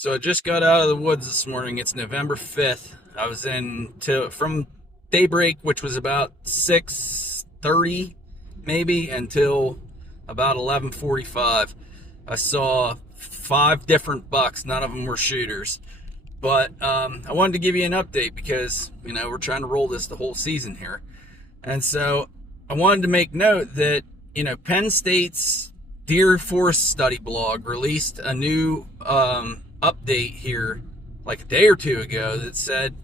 So I just got out of the woods this morning. It's November 5th. I was from daybreak, which was about 6:30 maybe, until about 11:45. I saw 5 different bucks. None of them were shooters. But I wanted to give you an update because, we're trying to roll this the whole season here. And so I wanted to make note that, Penn State's Deer Forest Study blog released a new update here like a day or two ago that said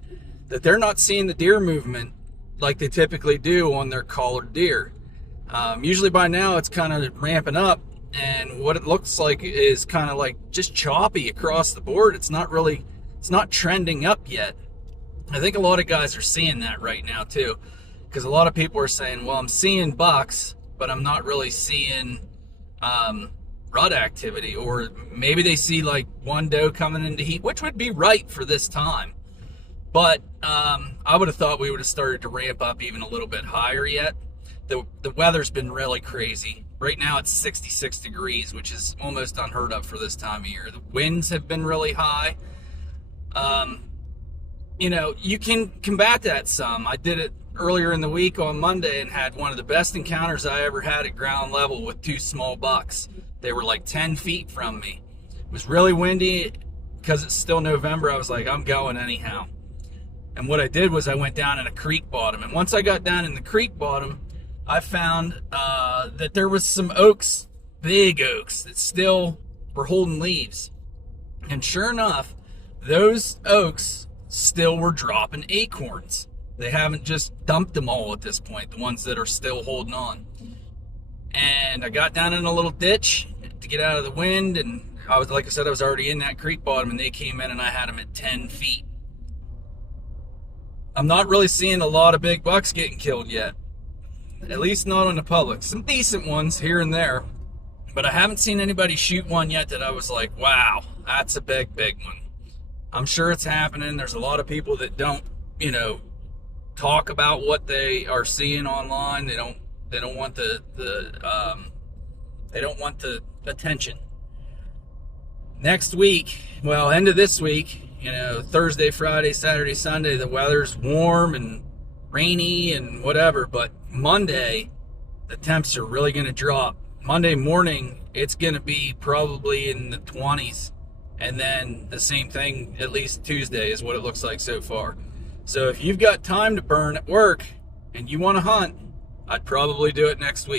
that they're not seeing the deer movement like they typically do on their collared deer. Usually by now it's kind of ramping up, and what it looks like is kind of like just choppy across the board. It's not trending up yet. I think a lot of guys are seeing that right now too, because a lot of people are saying, well, I'm seeing bucks, but I'm not really seeing rut activity. Or maybe they see like one doe coming into heat, which would be right for this time. But I would have thought we would have started to ramp up even a little bit higher yet. The weather's been really crazy. Right now it's 66 degrees, which is almost unheard of for this time of year. The winds have been really high. You can combat that some. I did it earlier in the week on Monday and had one of the best encounters I ever had at ground level with 2 small bucks. They were like 10 feet from me. It was really windy. Because it's still November, I was like, I'm going anyhow. And what I did was I went down in a creek bottom. And once I got down in the creek bottom, I found that there was some oaks, big oaks, that still were holding leaves. And sure enough, those oaks still were dropping acorns. They haven't just dumped them all at this point, the ones that are still holding on. And I got down in a little ditch to get out of the wind, and I was already in that creek bottom, and they came in and I had them at 10 feet. I'm not really seeing a lot of big bucks getting killed yet. At least not on the public. Some decent ones here and there. But I haven't seen anybody shoot one yet that I was like, wow, that's a big one. I'm sure it's happening. There's a lot of people that don't, talk about what they are seeing online. They don't want the attention. Next week, well, end of this week, Thursday, Friday, Saturday, Sunday, the weather's warm and rainy and whatever, but Monday, the temps are really going to drop. Monday morning, it's going to be probably in the 20s, and then the same thing, at least Tuesday, is what it looks like so far. So if you've got time to burn at work and you want to hunt, I'd probably do it next week.